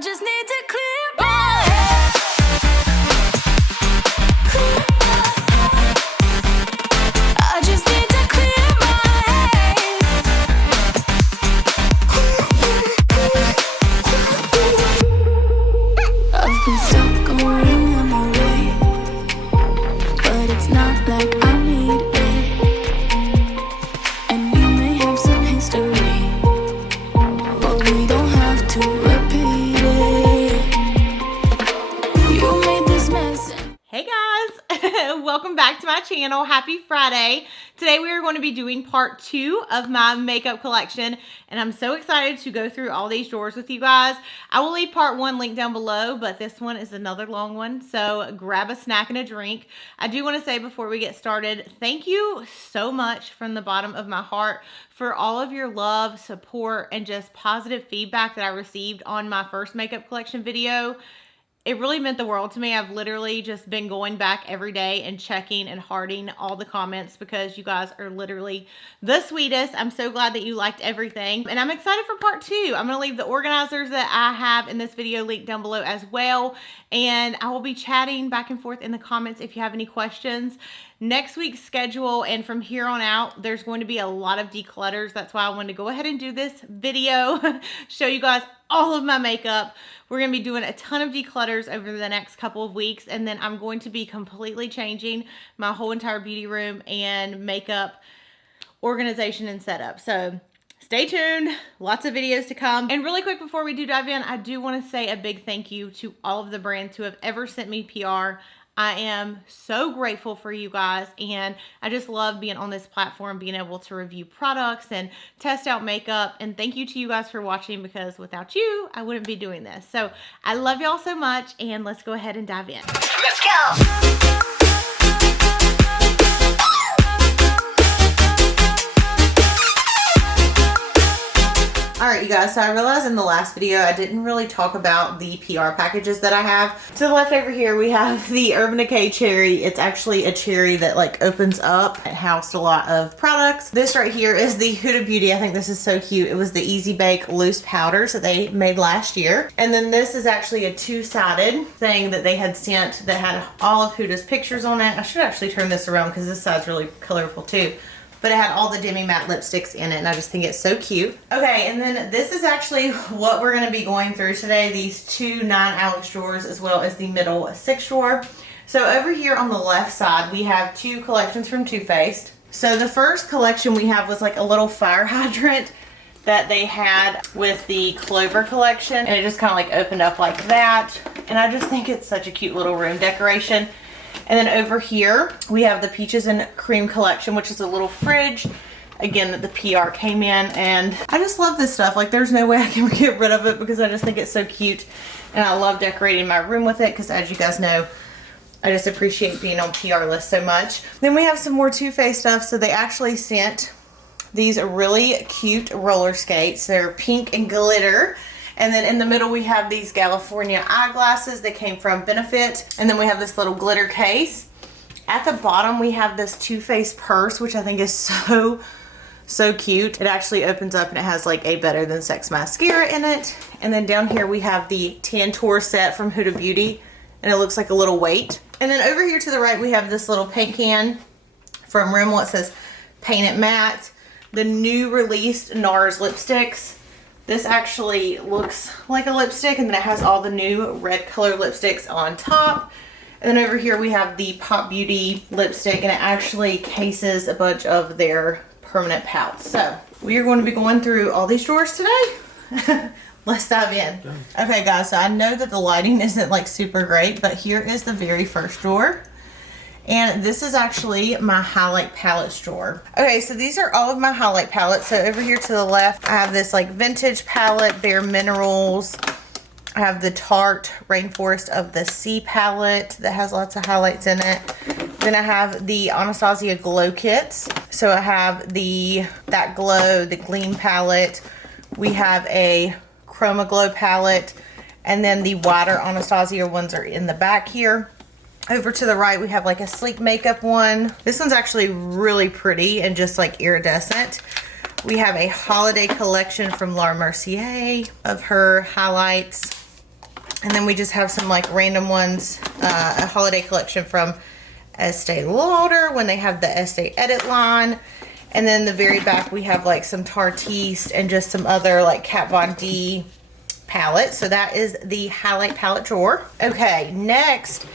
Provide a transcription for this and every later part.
just need to clear my head. I just need to clear my head. I've been stuck going on my way, but it's not like I need it. And we may have some history, but we don't have to repeat it. You made this mess. Hey guys, welcome back to my channel. Happy Friday. Today we are going to be doing part 2 of my makeup collection, and I'm so excited to go through all these drawers with you guys. I will leave part 1 linked down below, but this one is another long one, so grab a snack and a drink. I do want to say before we get started, thank you so much from the bottom of my heart for all of your love, support, and just positive feedback that I received on my first makeup collection video. It really meant the world to me. I've literally just been going back every day and checking and hearting all the comments because you guys are literally the sweetest. I'm so glad that you liked everything. And I'm excited for part 2. I'm going to leave the organizers that I have in this video linked down below as well. And I will be chatting back and forth in the comments if you have any questions. Next week's schedule and from here on out, there's going to be a lot of declutters. That's why I wanted to go ahead and do this video, show you guys all of my makeup. We're going to be doing a ton of declutters over the next couple of weeks, and then I'm going to be completely changing my whole entire beauty room and makeup organization and setup. So stay tuned, lots of videos to come. And really quick before we do dive in, I do want to say a big thank you to all of the brands who have ever sent me PR. I am so grateful for you guys, and I just love being on this platform, being able to review products and test out makeup. And thank you to you guys for watching, because without you, I wouldn't be doing this. So I love y'all so much, and let's go ahead and dive in. Let's go. Alright you guys, so I realized in the last video I didn't really talk about the PR packages that I have. To the left over here we have the Urban Decay cherry. It's actually a cherry that like opens up. It housed a lot of products. This right here is the Huda Beauty. I think this is so cute. It was the Easy Bake loose powders that they made last year. And then this is actually a two-sided thing that they had sent that had all of Huda's pictures on it. I should actually turn this around because this side's really colorful too. But it had all the Demi Matte lipsticks in it, and I just think it's so cute. Okay, and then this is actually what we're going to be going through today. These 2 9-Alex drawers, as well as the middle 6 drawer. So over here on the left side, we have 2 collections from Too Faced. So the first collection we have was like a little fire hydrant that they had with the Clover collection. And it just kind of like opened up like that. And I just think it's such a cute little room decoration. And then over here, we have the Peaches and Cream collection, which is a little fridge, again, that the PR came in. And I just love this stuff. Like, there's no way I can get rid of it because I just think it's so cute. And I love decorating my room with it because, as you guys know, I just appreciate being on PR lists so much. Then we have some more Too Faced stuff. So they actually sent these really cute roller skates. They're pink and glitter. And then in the middle, we have these California eyeglasses that came from Benefit. And then we have this little glitter case. At the bottom, we have this Too Faced purse, which I think is so cute. It actually opens up and it has like a Better Than Sex mascara in it. And then down here, we have the Tantour set from Huda Beauty. And it looks like a little weight. And then over here to the right, we have this little paint can from Rimmel. It says Paint It Matte. The new released NARS lipsticks. This actually looks like a lipstick, and then it has all the new red color lipsticks on top. And then over here we have the Pop Beauty lipstick, and it actually cases a bunch of their permanent pouts. So we are going to be going through all these drawers today. Let's dive in. Okay guys, so I know that the lighting isn't like super great, but here is the very first drawer. And this is actually my highlight palettes drawer. Okay, so these are all of my highlight palettes. So over here to the left, I have this like vintage palette, Bare Minerals. I have the Tarte Rainforest of the Sea palette that has lots of highlights in it. Then I have the Anastasia Glow Kits. So I have That Glow, the Gleam palette. We have a Chroma Glow palette. And then the wider Anastasia ones are in the back here. Over to the right, we have like a sleek makeup one. This one's actually really pretty and just like iridescent. We have a holiday collection from Laura Mercier of her highlights. And then we just have some like random ones, a holiday collection from Estee Lauder when they have the Estee Edit line. And then the very back we have like some Tartiste and just some other like Kat Von D palettes. So that is the highlight palette drawer. Okay, next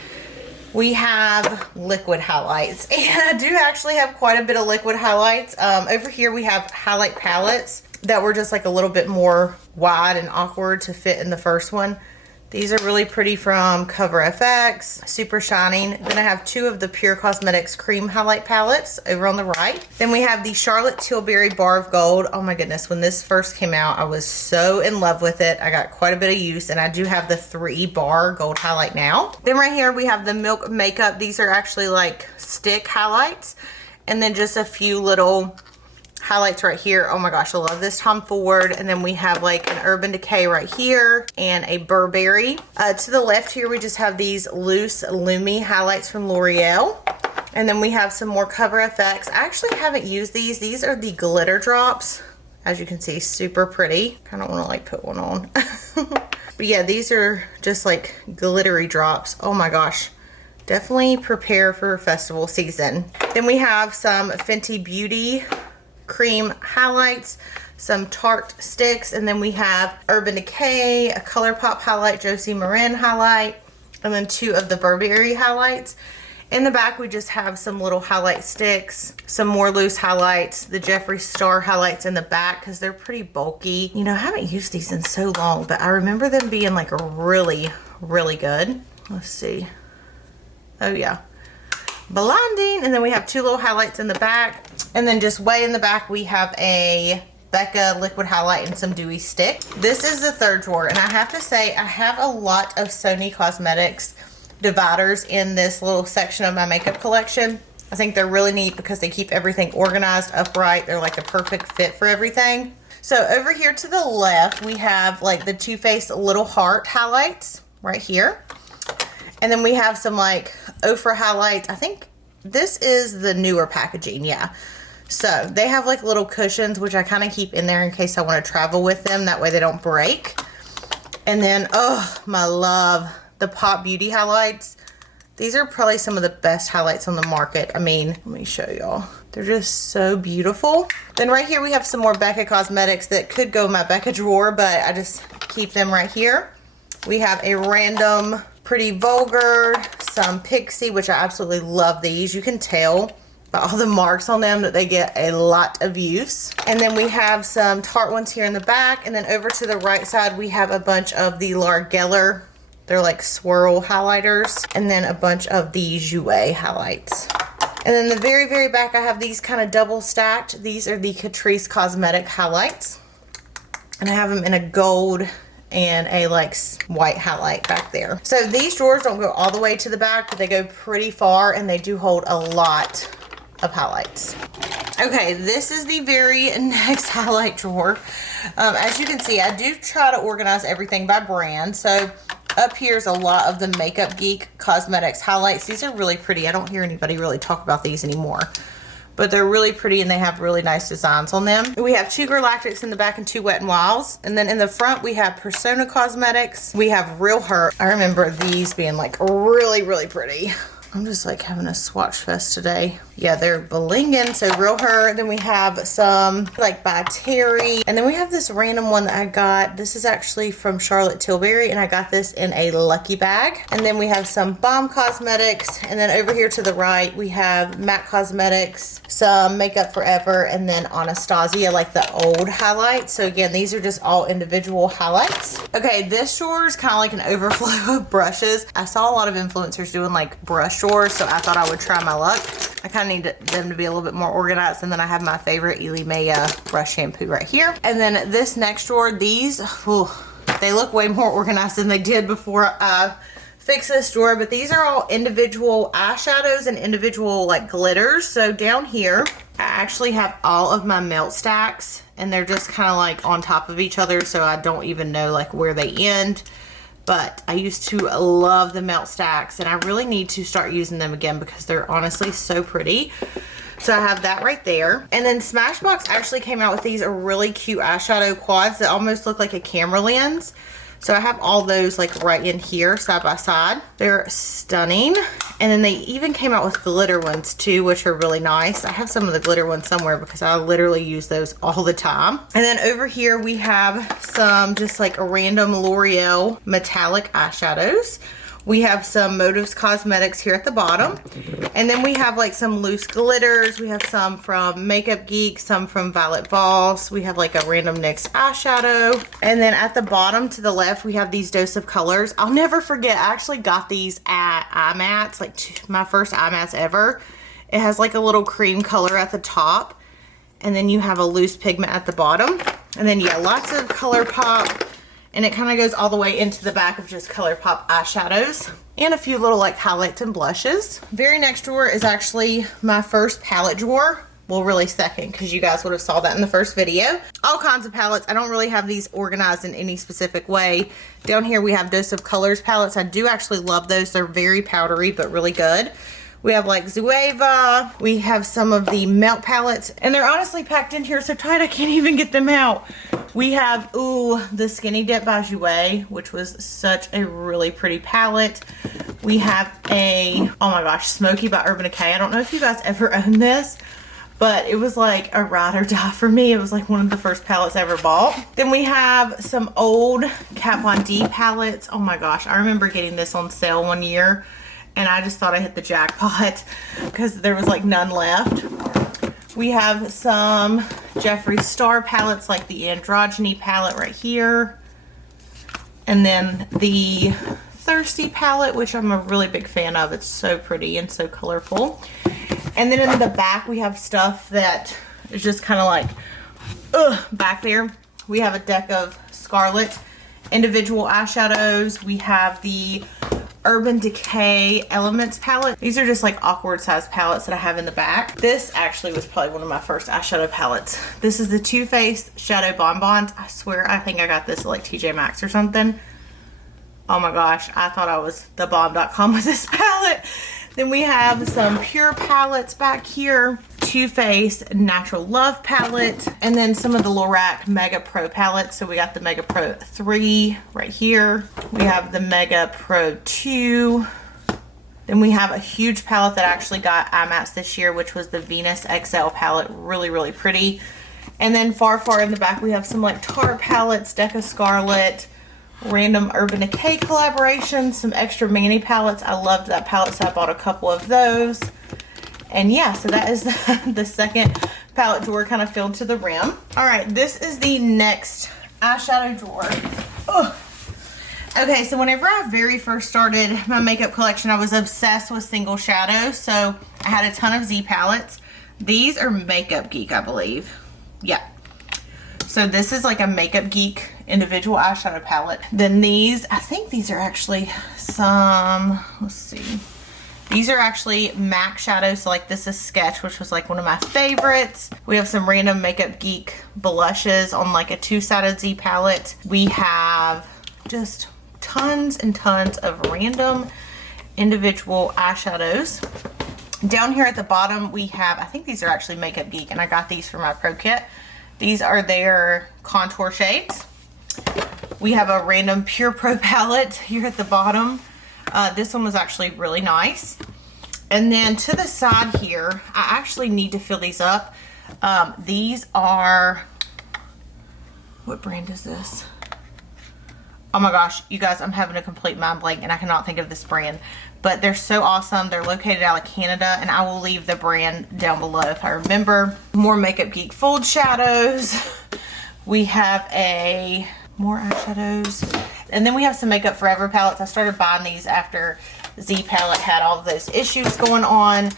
we have liquid highlights. And I do actually have quite a bit of liquid highlights. Over here we have highlight palettes that were just like a little bit more wide and awkward to fit in the first one. These are really pretty from Cover FX, super shining. Then I have two of the Pure Cosmetics cream highlight palettes over on the right. Then we have the Charlotte Tilbury Bar of Gold. Oh my goodness, when this first came out, I was so in love with it. I got quite a bit of use, and I do have the 3 bar gold highlight now. Then right here we have the Milk Makeup. These are actually like stick highlights. And then just a few little highlights right here. Oh my gosh, I love this Tom Ford. And then we have like an Urban Decay right here and a Burberry. To the left here, we just have these loose Lumi highlights from L'Oreal. And then we have some more Cover FX. I actually haven't used these. These are the glitter drops. As you can see, super pretty. Kind of want to like put one on. But yeah, these are just like glittery drops. Oh my gosh. Definitely prepare for festival season. Then we have some Fenty Beauty cream highlights, some Tarte sticks, and then we have Urban Decay, a ColourPop highlight, Josie Marin highlight, and then 2 of the Burberry highlights. In the back we just have some little highlight sticks, some more loose highlights, the Jeffree Star highlights in the back because they're pretty bulky. You know, I haven't used these in so long, but I remember them being like really, really good. Let's see. Oh yeah. Blonding. And then we have 2 little highlights in the back. And then just way in the back we have a Becca liquid highlight and some dewy stick. This is the third drawer, and I have to say I have a lot of Sony Cosmetics dividers in this little section of my makeup collection. I think they're really neat because they keep everything organized, upright. They're like a perfect fit for everything. So over here to the left we have like the Too Faced Little Heart highlights right here. And then we have some like Ofra highlights. I think this is the newer packaging, yeah. So they have like little cushions, which I kind of keep in there in case I want to travel with them. That way they don't break. And then, oh my love, the Pop Beauty highlights. These are probably some of the best highlights on the market. I mean, let me show y'all. They're just so beautiful. Then right here we have some more Becca Cosmetics that could go in my Becca drawer, but I just keep them right here. We have a random Pretty Vulgar, some Pixie, which I absolutely love these. You can tell by all the marks on them that they get a lot of use. And then we have some Tarte ones here in the back. And then over to the right side, we have a bunch of the Laura Geller. They're like swirl highlighters. And then a bunch of the Jouer highlights. And then the very, very back, I have these kind of double stacked. These are the Catrice Cosmetic highlights. And I have them in a gold and a like white highlight back there. So these drawers don't go all the way to the back, but they go pretty far, and they do hold a lot of highlights. Okay, this is the very next highlight drawer. As you can see, I do try to organize everything by brand. So up here is a lot of the Makeup Geek Cosmetics highlights. These are really pretty. I don't hear anybody really talk about these anymore, but they're really pretty and they have really nice designs on them. We have 2 Galactics in the back and 2 Wet n Wilds. And then in the front we have Persona Cosmetics. We have Real Her. I remember these being like really, really pretty. I'm just like having a swatch fest today. Yeah, they're blinging. So Real Her. Then we have some like by Terry. And then we have this random one that I got. This is actually from Charlotte Tilbury, and I got this in a lucky bag. And then we have some Balm Cosmetics. And then over here to the right, we have MAC Cosmetics, some Makeup Forever, and then Anastasia, like the old highlights. So again, these are just all individual highlights. Okay, this drawer is kind of like an overflow of brushes. I saw a lot of influencers doing like brush drawers, so I thought I would try my luck. I kind of need them to be a little bit more organized. And then I have my favorite Ely Maya brush shampoo right here. And then this next drawer, these, they look way more organized than they did before I fixed this drawer. But these are all individual eyeshadows and individual like glitters. So down here, I actually have all of my melt stacks, and they're just kind of like on top of each other. So I don't even know like where they end. But I used to love the melt stacks, and I really need to start using them again because they're honestly so pretty. So I have that right there. And then Smashbox actually came out with these really cute eyeshadow quads that almost look like a camera lens. So I have all those like right in here side by side. They're stunning. And then they even came out with glitter ones too, which are really nice. I have some of the glitter ones somewhere because I literally use those all the time. And then over here we have some just like a random L'Oreal metallic eyeshadows. We have some Motives Cosmetics here at the bottom. And then we have like some loose glitters. We have some from Makeup Geek, some from Violet Voss. We have like a random NYX eyeshadow. And then at the bottom to the left, we have these Dose of Colors. I'll never forget, I actually got these at IMATS, like my first IMATS ever. It has like a little cream color at the top. And then you have a loose pigment at the bottom. And then yeah, lots of color pop. And it kind of goes all the way into the back of just ColourPop eyeshadows. And a few little like highlights and blushes. Very next drawer is actually my first palette drawer. Well, really second, because you guys would have saw that in the first video. All kinds of palettes. I don't really have these organized in any specific way. Down here we have Dose of Colors palettes. I do actually love those. They're very powdery, but really good. We have like Zueva. We have some of the Melt palettes. And they're honestly packed in here so tight I can't even get them out. We have, the Skinny Dip by Jouer, which was such a really pretty palette. We have a, oh my gosh, Smoky by Urban Decay. I don't know if you guys ever owned this, but it was like a ride or die for me. It was like one of the first palettes I ever bought. Then we have some old Kat Von D palettes. Oh my gosh, I remember getting this on sale one year. And I just thought I hit the jackpot because there was like none left. We have some Jeffree Star palettes like the Androgyny palette right here. And then the Thirsty palette, which I'm a really big fan of. It's so pretty and so colorful. And then in the back we have stuff that is just kind of like, back there. We have a deck of Scarlet individual eyeshadows. We have the Urban Decay Elements palette. These are just like awkward size palettes that I have in the back. This actually was probably one of my first eyeshadow palettes. This is the Too Faced Shadow Bonbons. I swear I think I got this at like TJ Maxx or something. Oh my gosh, I thought I was the bomb.com with this palette. Then we have some Pure palettes back here. Too Faced Natural Love palette. And then some of the Lorac Mega Pro palettes. So we got the Mega Pro 3 right here. We have the Mega Pro 2. Then we have a huge palette that I actually got IMATS this year, which was the Venus XL palette. Really, really pretty. And then far in the back, we have some like Tarte palettes, Deca Scarlet, random Urban Decay collaborations, some extra Manny palettes. I loved that palette, so I bought a couple of those. And yeah, so that is the second palette drawer kind of filled to the rim. All right, this is the next eyeshadow drawer. Ugh. Okay, so whenever I very first started my makeup collection, I was obsessed with single shadows. So I had a ton of Z palettes. These are Makeup Geek, I believe. Yeah. So this is like a Makeup Geek individual eyeshadow palette. Then these, I think these are actually some, let's see. These are actually MAC shadows. So like this is Sketch, which was like one of my favorites. We have some random Makeup Geek blushes on like a two-sided Z palette. We have just tons and tons of random individual eyeshadows. Down here at the bottom we have, I think these are actually Makeup Geek, and I got these for my pro kit. These are their contour shades. We have a random Pure Pro palette here at the bottom. This one was actually really nice. And then to the side here, I actually need to fill these up. These are, what brand is this? Oh my gosh, you guys, I'm having a complete mind blank and I cannot think of this brand. But they're so awesome. They're located out of Canada, and I will leave the brand down below if I remember. More Makeup Geek Fold shadows. We have more eyeshadows. And then we have some Makeup Forever palettes. I started buying these after Z palette had all of those issues going on.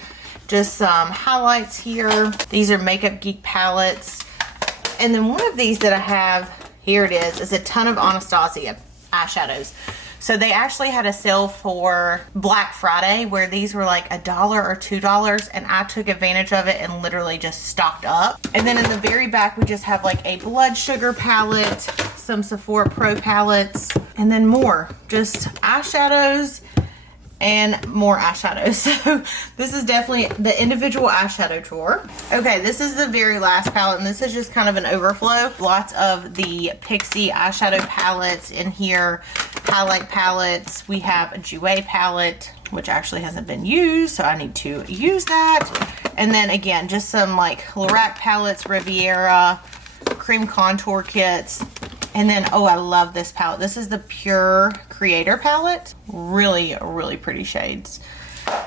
Just some highlights here. These are Makeup Geek palettes. And then one of these that I have, here it is a ton of Anastasia eyeshadows. So they actually had a sale for Black Friday where these were like $1 or $2, and I took advantage of it and literally just stocked up. And then in the very back we just have like a Blood Sugar palette, some Sephora Pro palettes, and then more just eyeshadows and more eyeshadows. So this is definitely the individual eyeshadow drawer. Okay, this is the very last palette, and this is just kind of an overflow. Lots of the Pixie eyeshadow palettes in here, highlight palettes. We have a Jouer palette, which actually hasn't been used, so I need to use that. And then again, just some like Lorac palettes, Riviera, cream contour kits. And then, oh, I love this palette. This is the Pure Creator palette. Really, really pretty shades.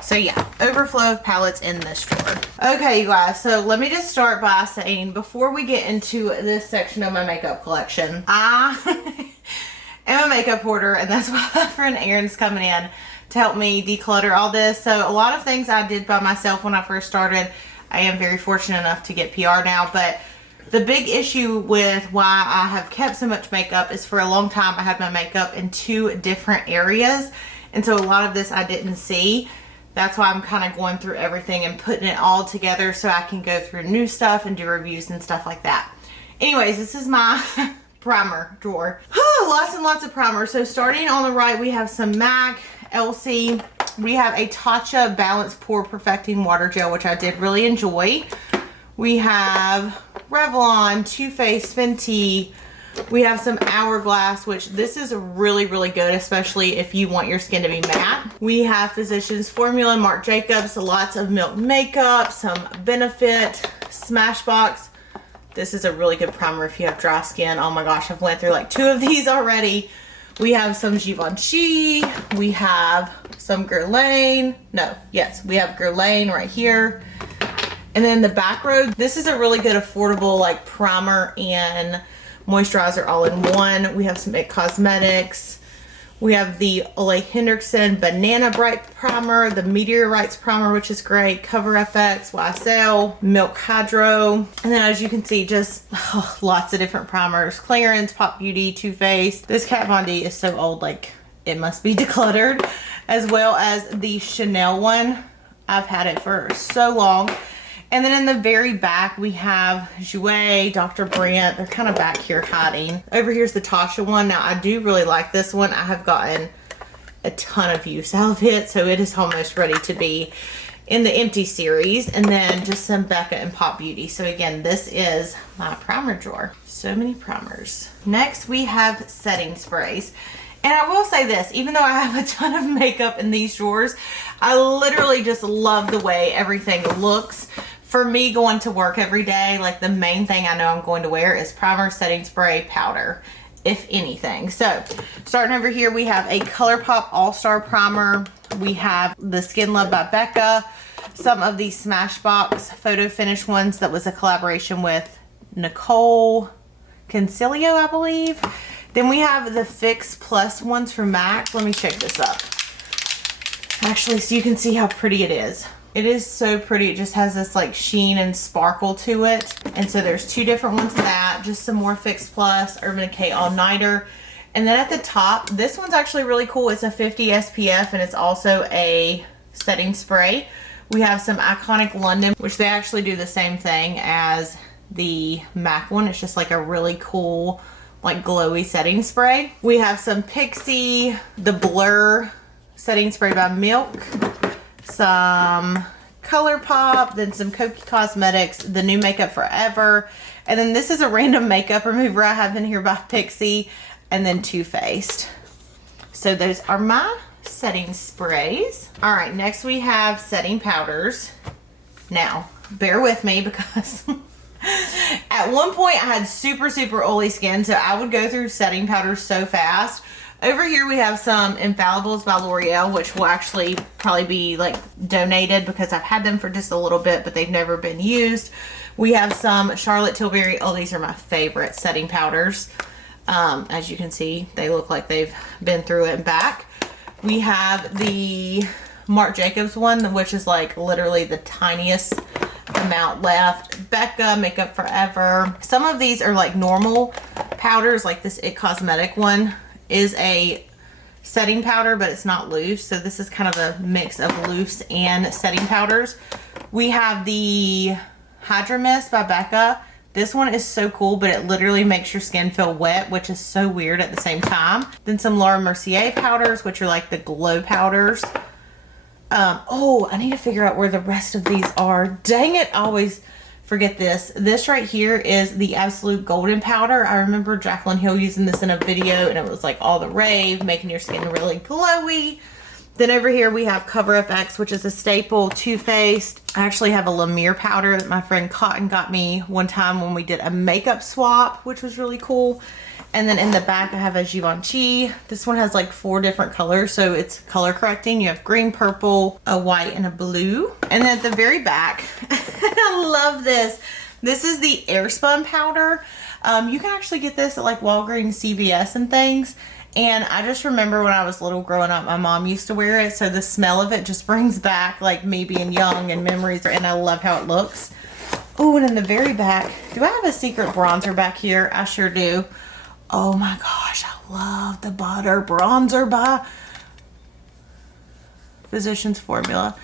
So yeah, overflow of palettes in this drawer. Okay, you guys, so let me just start by saying, before we get into this section of my makeup collection, I am a makeup hoarder, and that's why my friend Erin's coming in to help me declutter all this. So a lot of things I did by myself when I first started. I am very fortunate enough to get PR now, but the big issue with why I have kept so much makeup is for a long time I had my makeup in 2 different areas, and so a lot of this I didn't see. That's why I'm kind of going through everything and putting it all together so I can go through new stuff and do reviews and stuff like that. Anyways, this is my primer drawer. Lots and lots of primers. So starting on the right, we have some MAC, Elsie. We have a Tatcha Balance Pore Perfecting Water Gel, which I did really enjoy. We have Revlon, Too Faced, Fenty. We have some Hourglass, which this is really, really good, especially if you want your skin to be matte. We have Physicians Formula, Marc Jacobs, lots of Milk makeup, some Benefit, Smashbox. This is a really good primer if you have dry skin. Oh my gosh, I've went through like 2 of these already. We have some Givenchy. We have some Guerlain. We have Guerlain right here. And then the back row, this is a really good affordable like primer and moisturizer all in one. We have some IT Cosmetics. We have the Ole Henriksen Banana Bright Primer, the Meteorites Primer, which is great, Cover FX, YSL, Milk Hydro. And then as you can see, just lots of different primers. Clarins, Pop Beauty, Too Faced. This Kat Von D is so old, like it must be decluttered. As well as the Chanel one. I've had it for so long. And then in the very back, we have Jouer, Dr. Brandt. They're kind of back here hiding. Over here's the Tatcha one. Now, I do really like this one. I have gotten a ton of use out of it, so it is almost ready to be in the empty series. And then just some Becca and Pop Beauty. So again, this is my primer drawer. So many primers. Next, we have setting sprays. And I will say this, even though I have a ton of makeup in these drawers, I literally just love the way everything looks. For me going to work every day, like the main thing I know I'm going to wear is primer, setting spray, powder, if anything. So starting over here, we have a ColourPop All-Star Primer. We have the Skin Love by Becca. Some of these Smashbox photo finish ones that was a collaboration with Nicole Concilio, I believe. Then we have the Fix Plus ones from MAC. Let me check this up. Actually, so you can see how pretty it is. It is so pretty. It just has this like sheen and sparkle to it. And so there's 2 different ones of that. Just some more Fix Plus, Urban Decay All Nighter. And then at the top, this one's actually really cool. It's a 50 SPF and it's also a setting spray. We have some Iconic London, which they actually do the same thing as the MAC one. It's just like a really cool, like glowy setting spray. We have some Pixie, the Blur setting spray by Milk. Some ColourPop, then some Kokie Cosmetics, the new Makeup Forever, and then this is a random makeup remover I have in here by Pixie, and then Too Faced. So those are my setting sprays. All right, next we have setting powders. Now, bear with me because at one point I had super, super oily skin, so I would go through setting powders so fast. Over here we have some Infallibles by L'Oreal, which will actually probably be like donated because I've had them for just a little bit, but they've never been used. We have some Charlotte Tilbury. Oh, these are my favorite setting powders. As you can see, they look like they've been through it and back. We have the Marc Jacobs one, which is like literally the tiniest amount left. Becca, Makeup Forever. Some of these are like normal powders, like this IT Cosmetic one is a setting powder, but it's not loose. So this is kind of a mix of loose and setting powders. We have the Hydra Mist by Becca. This one is so cool, but it literally makes your skin feel wet, which is so weird at the same time. Then some Laura Mercier powders, which are like the glow powders. Oh, I need to figure out where the rest of these are. Dang it, I always forget this. This right here is the Absolute Golden Powder. I remember Jaclyn Hill using this in a video, and it was like all the rave, making your skin really glowy. Then over here we have Cover FX, which is a staple, Too Faced. I actually have a La Mer powder that my friend Cotton got me one time when we did a makeup swap, which was really cool. And then in the back, I have a Givenchy. This one has like 4 different colors, so it's color correcting. You have green, purple, a white, and a blue. And then at the very back, I love this. This is the Airspun powder. You can actually get this at like Walgreens, CVS, and things. And I just remember when I was little growing up, my mom used to wear it. So the smell of it just brings back like me being young and memories. And I love how it looks. Oh, and in the very back, do I have a secret bronzer back here? I sure do. Oh my gosh, I love the Butter Bronzer by Physicians Formula.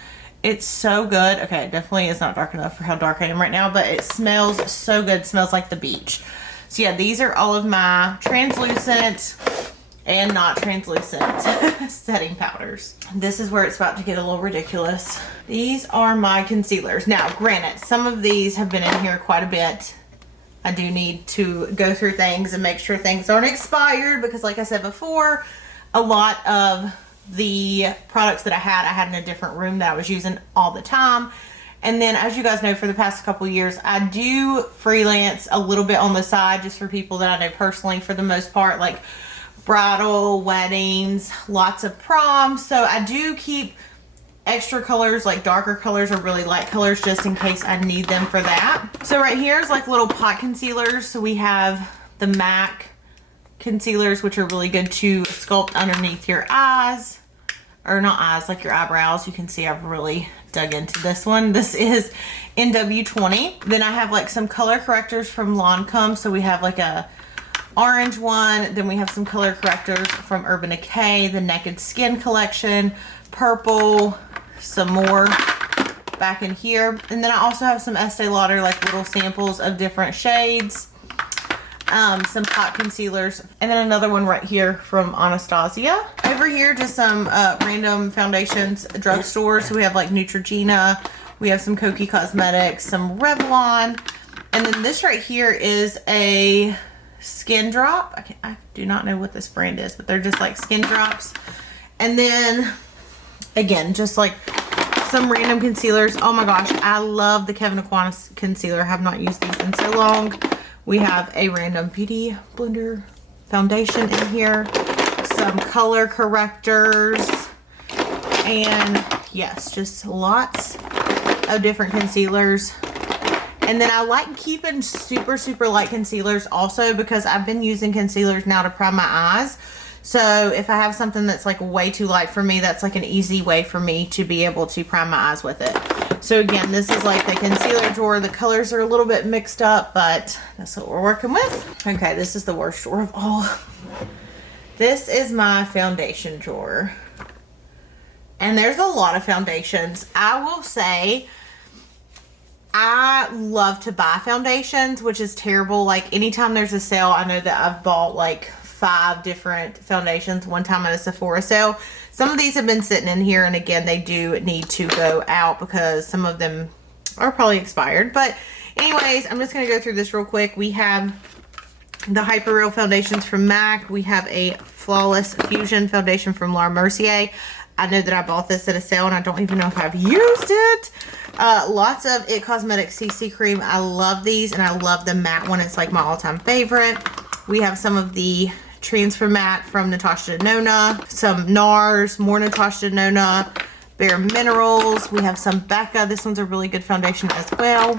It's so good. Okay, it definitely is not dark enough for how dark I am right now, but it smells so good. It smells like the beach. So yeah, these are all of my translucent and not translucent setting powders. This is where it's about to get a little ridiculous. These are my concealers. Now, granted, some of these have been in here quite a bit. I do need to go through things and make sure things aren't expired because like I said before, a lot of the products that I had in a different room that I was using all the time. And then as you guys know, for the past couple years, I do freelance a little bit on the side just for people that I know personally for the most part, like bridal, weddings, lots of proms. So I do keep extra colors, like darker colors or really light colors, just in case I need them for that. So right here is like little pot concealers. So we have the MAC concealers, which are really good to sculpt underneath your eyes, or not eyes, like your eyebrows. You can see I've really dug into this one. This is NW20. Then I have like some color correctors from Lancome. So we have like a orange one. Then we have some color correctors from Urban Decay, the Naked Skin collection, purple, some more back in here. And then I also have some Estee Lauder, like little samples of different shades, some pot concealers, and then another one right here from Anastasia. Over here, just some random foundations, drugstore. So we have like Neutrogena, we have some Kokie Cosmetics, some Revlon, and then this right here is a Skin Drop. I do not know what this brand is, but they're just like skin drops. And then again, just like some random concealers. Oh my gosh, I love the Kevyn Aucoin concealer. I have not used these in so long. We have a random Beauty Blender foundation in here, some color correctors, and yes, just lots of different concealers. And then I like keeping super, super light concealers also because I've been using concealers now to prime my eyes. So if I have something that's like way too light for me, that's like an easy way for me to be able to prime my eyes with it. So again, this is like the concealer drawer. The colors are a little bit mixed up, but that's what we're working with. Okay, this is the worst drawer of all. This is my foundation drawer. And there's a lot of foundations. I will say, I love to buy foundations, which is terrible. Like anytime there's a sale, I know that I've bought like 5 different foundations one time at a Sephora sale. Some of these have been sitting in here, and again, they do need to go out because some of them are probably expired. But anyways, I'm just going to go through this real quick. We have the Hyper Real foundations from MAC. We have a Flawless Fusion foundation from Laura Mercier. I know that I bought this at a sale, and I don't even know if I've used it. Lots of IT Cosmetics CC cream. I love these, and I love the matte one. It's like my all-time favorite. We have some of the Transfer Matte from Natasha Denona, some NARS, more Natasha Denona, Bare Minerals. We have some Becca. This one's a really good foundation as well.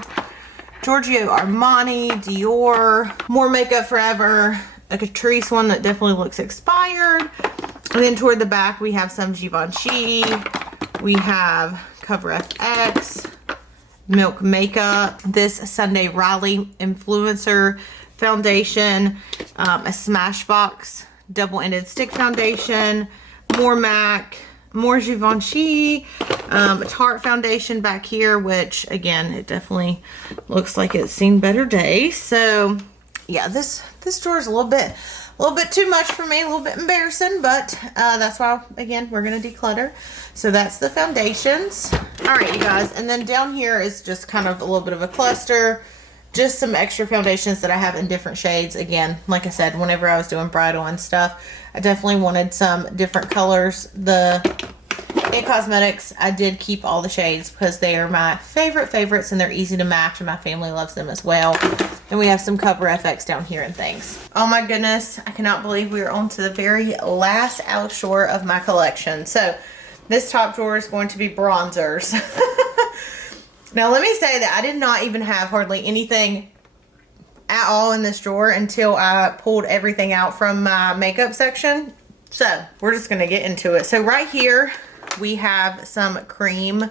Giorgio Armani, Dior, more Makeup Forever, a Catrice one that definitely looks expired. And then toward the back, we have some Givenchy. We have Cover FX, Milk Makeup, this Sunday Riley Influencer foundation, a Smashbox double-ended stick foundation, more MAC, more Givenchy, a Tarte foundation back here, which again, it definitely looks like it's seen better days. So yeah, this drawer is a little bit a little bit too much for me, a little bit embarrassing, but that's why, again, we're going to declutter. So that's the foundations. All right, you guys. And then down here is just kind of a little bit of a cluster. Just some extra foundations that I have in different shades. Again, like I said, whenever I was doing bridal and stuff, I definitely wanted some different colors. In Cosmetics, I did keep all the shades because they are my favorites and they're easy to match and my family loves them as well. And we have some Cover FX down here and things. Oh my goodness, I cannot believe we're on to the very last outer of my collection. So this top drawer is going to be bronzers. Now let me say that I did not even have hardly anything at all in this drawer until I pulled everything out from my makeup section. So we're just going to get into it. So right here we have some cream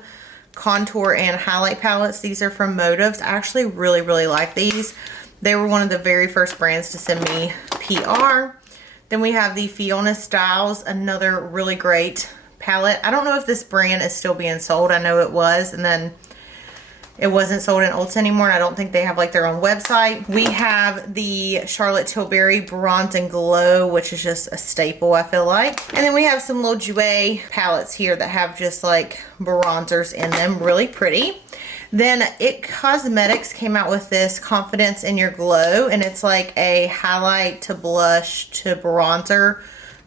contour and highlight palettes. These are from Motives. I actually really like these. They were one of the very first brands to send me PR. Then we have the Fiona Styles, another really great palette. I don't know if this brand is still being sold. I know it was, and then it wasn't sold in Ulta anymore, and I don't think they have like their own website. We have the Charlotte Tilbury Bronze and Glow, which is just a staple, I feel like. And then we have some little Jouer palettes here that have just like bronzers in them, really pretty. Then It Cosmetics came out with this Confidence in Your Glow, and it's like a highlight to blush to bronzer.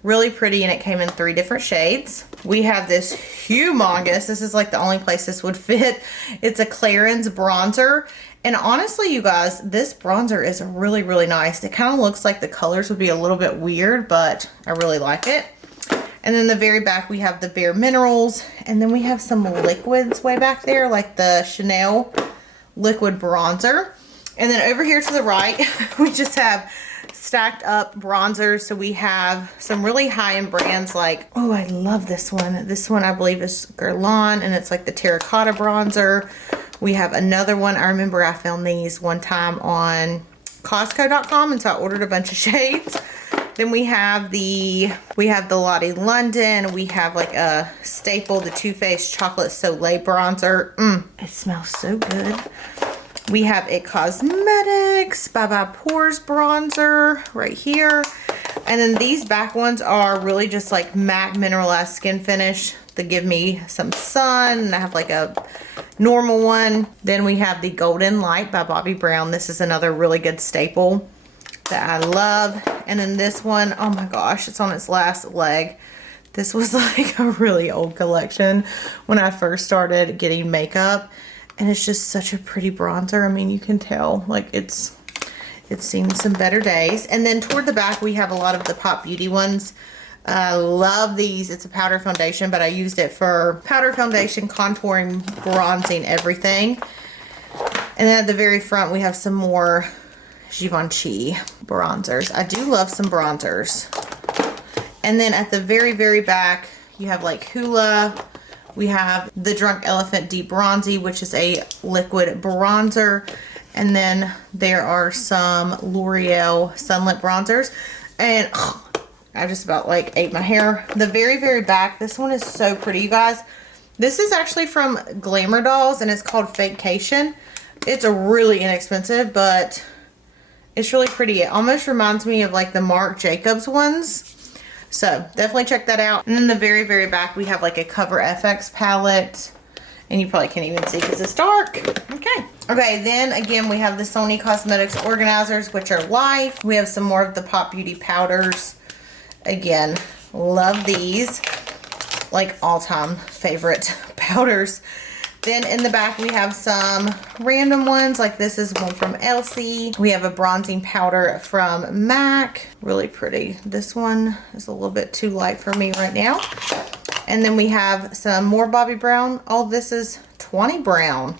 Really pretty, and it came in 3 different shades. We have this humongous, this is like the only place this would fit. It's a Clarins bronzer. And honestly, you guys, this bronzer is really nice. It kind of looks like the colors would be a little bit weird, but I really like it. And then the very back, we have the Bare Minerals. And then we have some liquids way back there, like the Chanel liquid bronzer. And then over here to the right, we just have stacked up bronzers. So we have some really high-end brands like, oh, I love this one. This one I believe is Guerlain, and it's like the terracotta bronzer. We have another one. I remember I found these one time on Costco.com, and so I ordered a bunch of shades. Then we have the Lottie London. We have like a staple, the Too Faced Chocolate Soleil bronzer. It smells so good. We have It Cosmetics Bye Pores bronzer right here. And then these back ones are really just like matte mineralized skin finish to give me some sun. And I have like a normal one. Then we have the Golden Light by Bobbi Brown. This is another really good staple that I love. And then this one, oh my gosh, it's on its last leg. This was like a really old collection when I first started getting makeup. And it's just such a pretty bronzer. I mean, you can tell like it's seen some better days. And then toward the back, we have a lot of the Pop Beauty ones. I love these. It's a powder foundation, but I used it for powder foundation, contouring, bronzing, everything. And then at the very front, we have some more Givenchy bronzers. I do love some bronzers. And then at the very back, you have like Hoola. We have the Drunk Elephant Deep Bronzy, which is a liquid bronzer. And then there are some L'Oreal Sunlit bronzers. And I just about like ate my hair. The very back, this one is so pretty, you guys. This is actually from Glamour Dolls, and it's called Fakecation. It's a really inexpensive, but it's really pretty. It almost reminds me of like the Marc Jacobs ones. So definitely check that out. And then the very back, we have like a Cover FX palette. And you probably can't even see because it's dark. Okay, then again, we have the Sony Cosmetics organizers, which are Life. We have some more of the Pop Beauty powders. Again, love these. Like all-time favorite powders. Then in the back, we have some random ones. Like this is one from Elsie. We have a bronzing powder from MAC. Really pretty. This one is a little bit too light for me right now. And then we have some more Bobbi Brown. Oh, this is 20 Brown.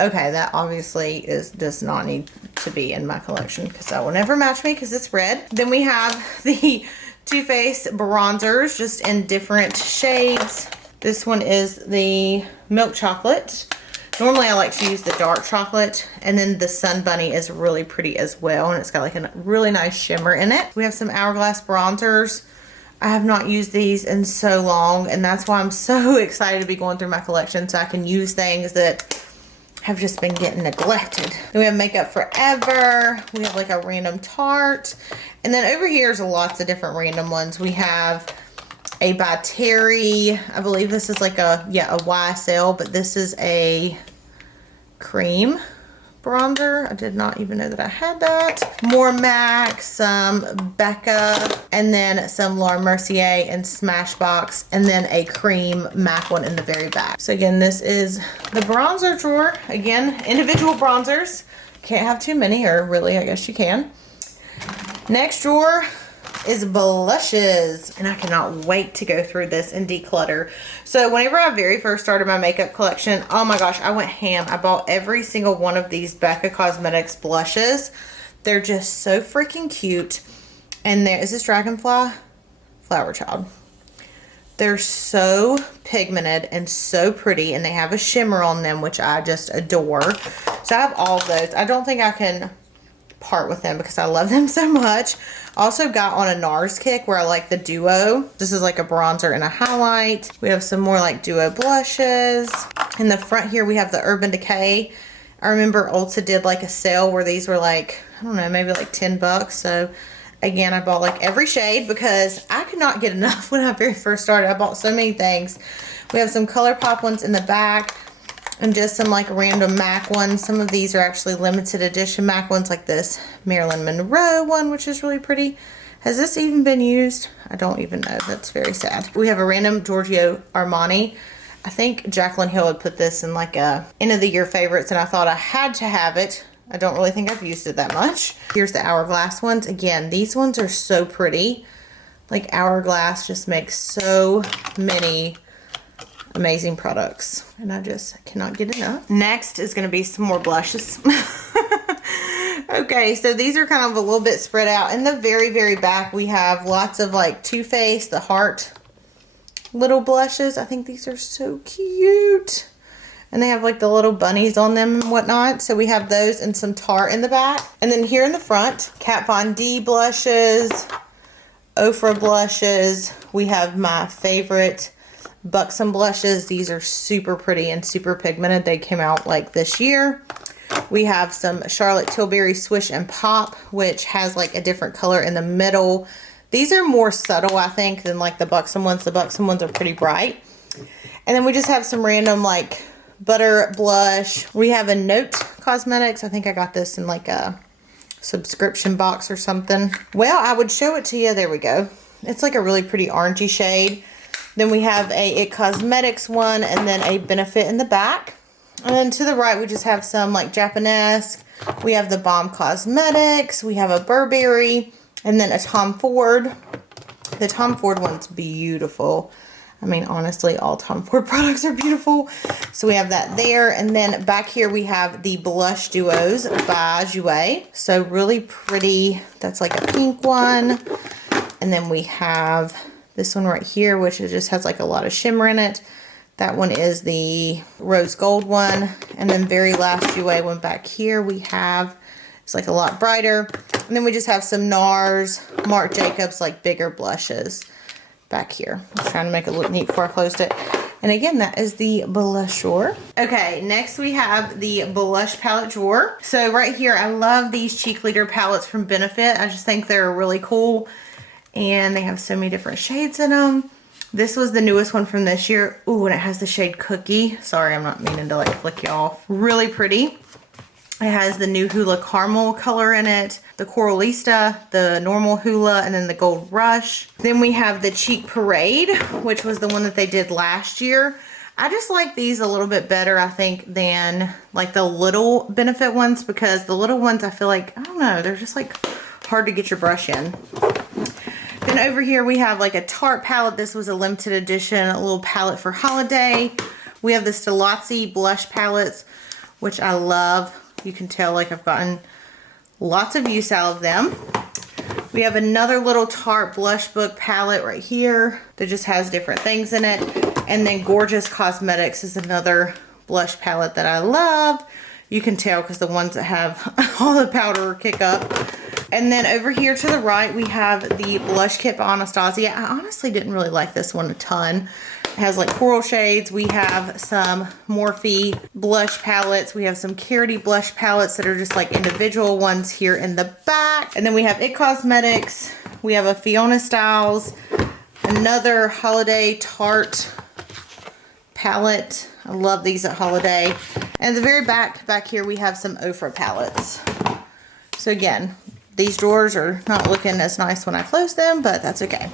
Okay, that obviously does not need to be in my collection because that will never match me because it's red. Then we have the Too Faced bronzers just in different shades. This one is the milk chocolate. Normally I like to use the dark chocolate. And then the Sun Bunny is really pretty as well. And it's got like a really nice shimmer in it. We have some Hourglass bronzers. I have not used these in so long. And that's why I'm so excited to be going through my collection so I can use things that have just been getting neglected. Then we have Makeup Forever. We have like a random Tarte. And then over here is lots of different random ones. We have a by Terry. I believe this is like a YSL, but this is a cream bronzer. I did not even know that I had that. More MAC, some Becca, and then some Laura Mercier and Smashbox, and then a cream MAC one in the very back. So again, this is the bronzer drawer. Again, individual bronzers. Can't have too many, or really, I guess you can. Next drawer is blushes, and I cannot wait to go through this and declutter. So whenever I very first started my makeup collection, oh my gosh, I went ham. I bought every single one of these Becca Cosmetics blushes. They're just so freaking cute. And there is this Dragonfly Flower Child. They're so pigmented and so pretty, and they have a shimmer on them, which I just adore. So I have all of those. I don't think I can part with them because I love them so much. Also got on a NARS kick where I like the duo. This is like a bronzer and a highlight. We have some more like duo blushes. In the front here we have the Urban Decay. I remember Ulta did like a sale where these were like, I don't know, maybe like 10 bucks. So again, I bought like every shade because I could not get enough when I very first started. I bought so many things. We have some ColourPop ones in the back. And just some like random MAC ones. Some of these are actually limited edition MAC ones, like this Marilyn Monroe one, which is really pretty. Has this even been used? I don't even know. That's very sad. We have a random Giorgio Armani. I think Jaclyn Hill had put this in like a end of the year favorites, and I thought I had to have it. I don't really think I've used it that much. Here's the Hourglass ones. Again, these ones are so pretty. Like Hourglass just makes so many amazing products, and I just cannot get enough. Next is going to be some more blushes. Okay, so these are kind of a little bit spread out. In the very, very back, we have lots of like Too Faced, the heart little blushes. I think these are so cute. And they have like the little bunnies on them and whatnot. So we have those and some Tarte in the back. And then here in the front, Kat Von D blushes, Ofra blushes. We have my favorite Buxom blushes. These are super pretty and super pigmented. They came out like this year. We have some Charlotte Tilbury Swish and Pop, which has like a different color in the middle. These are more subtle, I think, than like the Buxom ones. The Buxom ones are pretty bright. And then we just have some random like butter blush. We have a Note Cosmetics. I think I got this in like a subscription box or something. Well, I would show it to you. There we go. It's like a really pretty orangey shade. Then we have a It Cosmetics one, and then a Benefit in the back. And then to the right, we just have some like Japanesque. We have the Balm Cosmetics. We have a Burberry, and then a Tom Ford. The Tom Ford one's beautiful. I mean, honestly, all Tom Ford products are beautiful. So we have that there. And then back here, we have the Blush Duos by Jouer. So really pretty. That's like a pink one. And then we have this one right here, which it just has like a lot of shimmer in it. That one is the rose gold one. And then very last Jouer one back here we have, it's like a lot brighter. And then we just have some NARS, Marc Jacobs, like bigger blushes back here. I was trying to make it look neat before I closed it. And again, that is the blush drawer. Okay, next we have the blush palette drawer. So right here, I love these Cheek Leader palettes from Benefit. I just think they're really cool. And they have so many different shades in them. This was the newest one from this year. Ooh, and it has the shade Cookie. Sorry, I'm not meaning to like flick you off. Really pretty. It has the new Hoola Caramel color in it, the Coralista, the normal Hoola, and then the Gold Rush. Then we have the Cheek Parade, which was the one that they did last year. I just like these a little bit better, I think, than like the little Benefit ones, because the little ones, I feel like, I don't know, they're just like hard to get your brush in. Then over here we have like a Tarte palette. This was a limited edition, a little palette for holiday. We have the Stilazzi blush palettes, which I love. You can tell like I've gotten lots of use out of them. We have another little Tarte blush book palette right here that just has different things in it. And then Gorgeous Cosmetics is another blush palette that I love. You can tell because the ones that have all the powder kick up. And then over here to the right, we have the blush kit by Anastasia. I honestly didn't really like this one a ton. has like coral shades. We have some Morphe blush palettes. We have some Carity blush palettes that are just like individual ones here in the back. And then we have It Cosmetics. We have a Fiona Styles, another Holiday Tarte palette. I love these at Holiday. And at the very back here, we have some Ofra palettes. So again, these drawers are not looking as nice when I close them, but that's okay.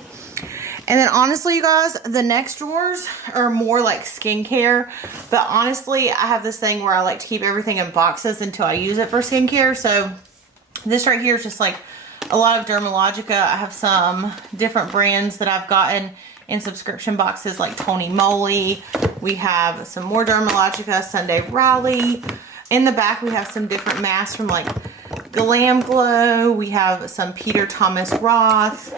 And then honestly, you guys, the next drawers are more like skincare. But honestly, I have this thing where I like to keep everything in boxes until I use it for skincare. So this right here is just like a lot of Dermalogica. I have some different brands that I've gotten in subscription boxes like Tony Moly. We have some more Dermalogica, Sunday Riley. In the back, we have some different masks from like Glam Glow. We have some Peter Thomas Roth.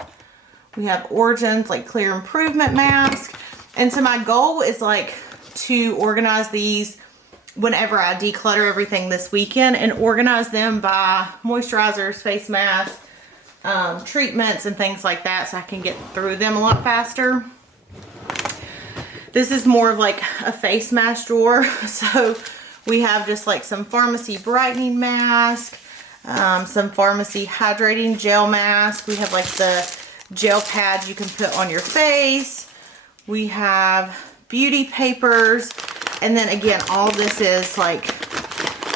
We have Origins, like Clear Improvement Mask. And so my goal is like to organize these whenever I declutter everything this weekend and organize them by moisturizers, face masks, treatments, and things like that so I can get through them a lot faster. This is more of like a face mask drawer. So we have just like some Pharmacy Brightening Mask, some Pharmacy Hydrating Gel Mask. We have like the gel pads you can put on your face. We have beauty papers. And then again, all this is like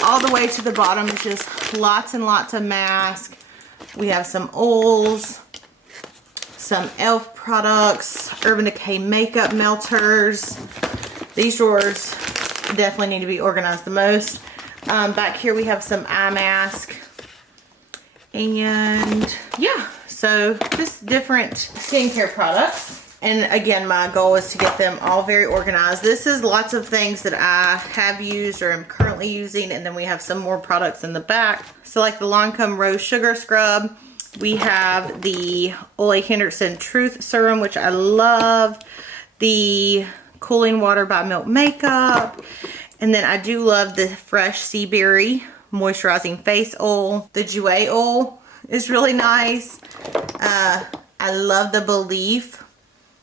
all the way to the bottom is just lots and lots of masks. We have some oils, some e.l.f. products, Urban Decay makeup melters. These drawers definitely need to be organized the most. Back here we have some eye mask. And yeah, so just different skincare products. And again, my goal is to get them all very organized. This is lots of things that I have used or am currently using. And then we have some more products in the back. So like the Lancome Rose Sugar Scrub. We have the Ole Henderson Truth Serum, which I love. The Cooling Water by Milk Makeup. And then I do love the Fresh Sea Berry Moisturizing Face Oil. The Jouer Oil is really nice. I love the Belief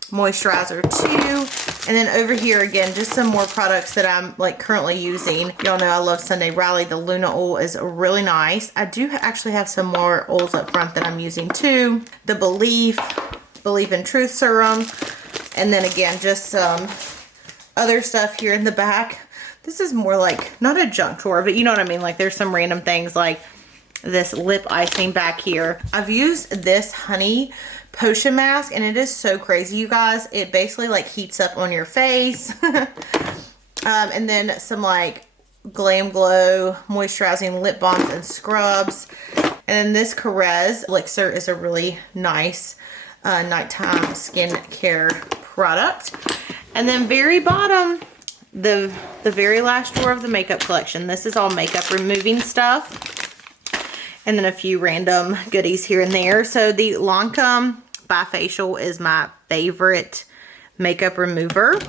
moisturizer too. And then over here again, just some more products that I'm like currently using. Y'all know I love Sunday Riley. The Luna oil is really nice. I do actually have some more oils up front that I'm using too. The Belief in Truth Serum. And then again, just some other stuff here in the back. This is more like, not a junk drawer, but you know what I mean? Like there's some random things like this lip icing back here. I've used this honey potion mask and it is so crazy, you guys. It basically like heats up on your face. And then some like Glam Glow moisturizing lip balms and scrubs. And this Caress elixir is a really nice nighttime skincare product. And then very bottom, the very last drawer of the makeup collection. This is all makeup removing stuff. And then a few random goodies here and there. So the Lancome Bifacial is my favorite makeup remover.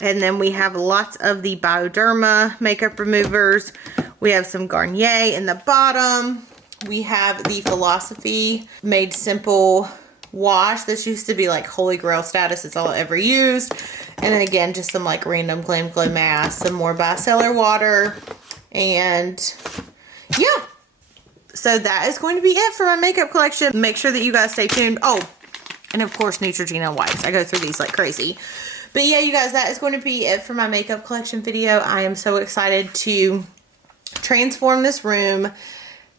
And then we have lots of the Bioderma makeup removers. We have some Garnier in the bottom. We have the Philosophy Made Simple wash. This used to be like holy grail status. It's all I ever used. And then again, just some like random Glam Glow masks, some more Bicellar water. And yeah. So that is going to be it for my makeup collection. Make sure that you guys stay tuned. Oh, and of course, Neutrogena wipes. I go through these like crazy. But yeah, you guys, that is going to be it for my makeup collection video. I am so excited to transform this room,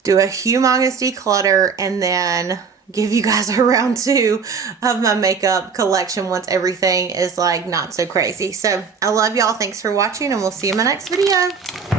do a humongous declutter, and then give you guys a round 2 of my makeup collection once everything is like not so crazy. So I love y'all. Thanks for watching, and we'll see you in my next video.